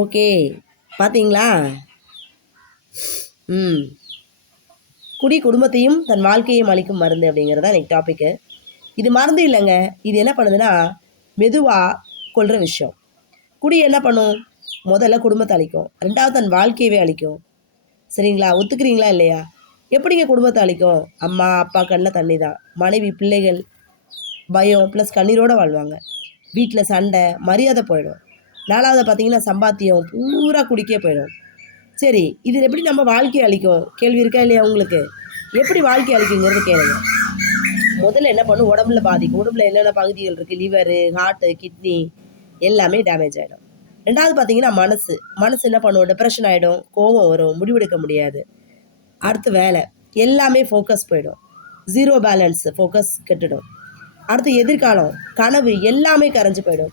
Okay, பார்த்தீங்களா? ம். குடி குடும்பத்தையும் தன் வாழ்க்கையும் அளிக்கும் மருந்து அப்படிங்கிறது தான் இன்னைக்கு டாபிக்கு. இது மருந்து இல்லைங்க. இது என்ன பண்ணுதுன்னா, மெதுவா கொல்ற விஷயம். குடி என்ன பண்ணும்? முதல்ல குடும்பத்த அழிக்கும். 2வது தன் வாழ்க்கையவே அழிக்கும். சரிங்களா? ஒத்துக்கிறீங்களா இல்லையா? எப்படிங்க குடும்பத்த அழிக்கும்? அம்மா, அப்பா கண்ல தண்ணி தான். மனைவி, பிள்ளைகள் பயம் ப்ளஸ் கண்ணீரோட வாழ்வாங்க. வீட்ல சண்டை, மரியாதை போயிடும். 4வது பார்த்தீங்கன்னா, சம்பாத்தியம் பூரா குடிக்கே போயிடும். சரி, இது எப்படி நம்ம வாழ்க்கைய அழிக்கும்? கேள்வி இருக்கா இல்லையா உங்களுக்கு? எப்படி வாழ்க்கை அழிக்குங்கிறது கேளுங்க. முதல்ல என்ன பண்ணும்? உடம்புல பாதிக்கும். உடம்புல என்னென்ன பகுதிகள் இருக்குது? லிவரு, ஹார்ட்டு, கிட்னி எல்லாமே டேமேஜ் ஆகிடும். 2வது பார்த்தீங்கன்னா மனசு. மனசு என்ன பண்ணும்? டிப்ரெஷன் ஆகிடும், கோவம் வரும், முடிவெடுக்க முடியாது. அடுத்து வேலை, எல்லாமே ஃபோக்கஸ் போயிடும். ஜீரோ பேலன்ஸ், ஃபோக்கஸ் கெட்டுடும். அடுத்து எதிர்காலம், கனவு எல்லாமே கரைஞ்சு போயிடும்.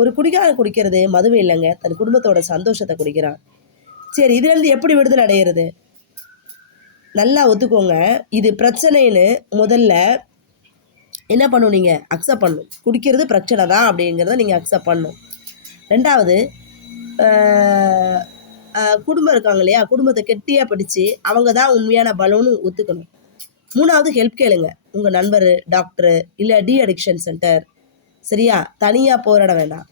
ஒரு குடிகாரன் குடிக்கிறது மதுவை இல்லைங்க, தன் குடும்பத்தோட சந்தோஷத்தை குடிக்கிறான். சரி, இதுலேருந்து எப்படி விடுதலை அடையிறது? நல்லா ஒத்துக்கோங்க. இது பிரச்சனைன்னு முதல்ல என்ன பண்ணணும்? நீங்கள் அக்செப்ட் பண்ணணும். குடிக்கிறது பிரச்சனை தான் அப்படிங்கிறத நீங்கள் அக்செப்ட் பண்ணணும். 2வது குடும்பம் இருக்காங்க இல்லையா, குடும்பத்தை கெட்டியாக பிடிச்சி அவங்க தான் உண்மையான பலம்னு ஒத்துக்கணும். 3வது ஹெல்ப் கேளுங்க. உங்கள் நண்பர், டாக்டரு இல்லை டி அடிக்ஷன் சென்டர். சரியா? தனியாக போராட வேண்டாம்.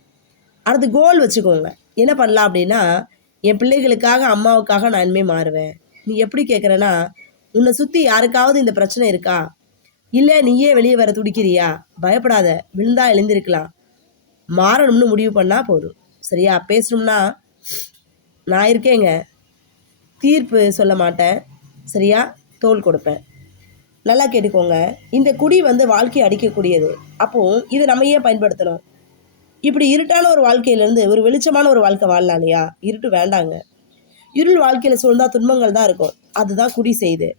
அடுத்து கோல் வச்சுக்கோங்க. என்ன பண்ணலாம் அப்படின்னா, என் பிள்ளைகளுக்காக அம்மாவுக்காக நான் இனிமேல் மாறுவேன். நீ எப்படி கேட்குறேன்னா, உன்னை சுற்றி யாருக்காவது இந்த பிரச்சனை இருக்கா? இல்லை நீயே வெளியே வர துடிக்கிறியா? பயப்படாத, விழுந்தா எழுந்திருக்கலாம். மாறணும்னு முடிவு பண்ணால் போதும். சரியா? பேசணும்னா நான் இருக்கேங்க. தீர்ப்பு சொல்ல மாட்டேன். சரியா? தோள் கொடுப்பேன். நல்லா கேட்டுக்கோங்க. இந்த குடி வாழ்க்கையை அடிக்கக்கூடியது. அப்போது இதை நம்ம ஏன் பயன்படுத்தணும்? இப்படி இருட்டான ஒரு வாழ்க்கையிலேருந்து ஒரு வெளிச்சமான ஒரு வாழ்க்கை வாழலாம் இல்லையா? இருட்டு வேண்டாங்க. இருள் வாழ்க்கையில் சூழ்ந்தா துன்பங்கள் தான் இருக்கும். அதுதான் குடி செய்யுது.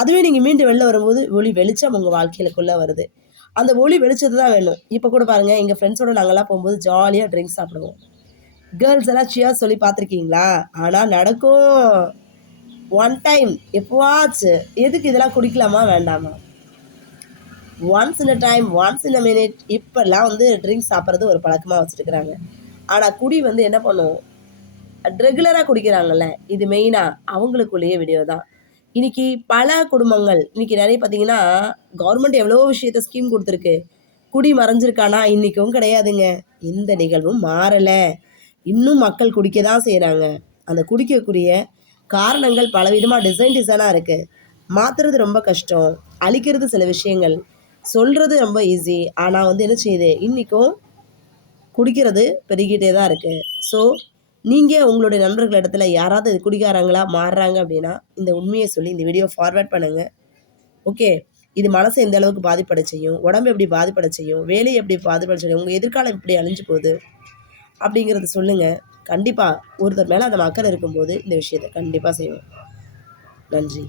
அதுவே நீங்கள் மீண்டு வெளில வரும்போது ஒளி வெளிச்சம் உங்கள் வாழ்க்கையிலுக்குள்ளே வருது. அந்த ஒளி வெளிச்சத்தை தான் வேணும். இப்போ கூட பாருங்கள், எங்கள் ஃப்ரெண்ட்ஸோடு நாங்கள்லாம் போகும்போது ஜாலியாக ட்ரிங்க்ஸ் சாப்பிடுவோம். கேர்ள்ஸ் எல்லாம் சியர்ஸ் சொல்லி பார்த்துருக்கீங்களா? ஆனால் நடக்கும். ஒன் டைம் எப்போவாச்சு. எதுக்கு இதெல்லாம் குடிக்கலாமா வேண்டாமா? Once in a time, once in a minute இப்போல்லாம் ட்ரிங்க்ஸ் சாப்பிட்றது ஒரு பழக்கமாக வச்சுருக்குறாங்க. ஆனால் குடி என்ன பண்ணும்? ரெகுலராக குடிக்கிறாங்கல்ல, இது மெயினாக அவங்களுக்குள்ளேயே வீடியோ தான். இன்றைக்கி பல குடும்பங்கள் இன்றைக்கி நிறைய பார்த்திங்கன்னா, கவர்மெண்ட் எவ்வளோ விஷயத்த ஸ்கீம் கொடுத்துருக்கு. குடி மறைஞ்சிருக்கானா? இன்றைக்கும் கிடையாதுங்க. எந்த நிகழ்வும் மாறலை. இன்னும் மக்கள் குடிக்க தான் செய்கிறாங்க. அந்த குடிக்கக்கூடிய காரணங்கள் பலவிதமாக டிசைனாக இருக்குது. மாற்றுறது ரொம்ப கஷ்டம், அழிக்கிறது சில விஷயங்கள், சொல்கிறது ரொம்ப ஈஸி. ஆனால் என்ன செய்யுது? இன்றைக்கும் குடிக்கிறது பெருகிட்டே தான் இருக்குது. ஸோ நீங்கள் உங்களுடைய நண்பர்கள் இடத்துல யாராவது இது குடிக்காரங்களா மாறுறாங்க அப்படின்னா, இந்த உண்மையை சொல்லி இந்த வீடியோ ஃபார்வேர்ட் பண்ணுங்கள். ஓகே, இது மனசை எந்த அளவுக்கு பாதிப்படை செய்யும், உடம்பு எப்படி பாதிப்படை செய்யும், வேலையை எப்படி பாதிப்படை செய்யும், உங்கள் எதிர்காலம் எப்படி அழிஞ்சு போகுது அப்படிங்கிறத சொல்லுங்கள். கண்டிப்பாக ஒருத்தர் மேலே அந்த மக்கள் இருக்கும்போது இந்த விஷயத்தை கண்டிப்பாக செய்வோம். நன்றி.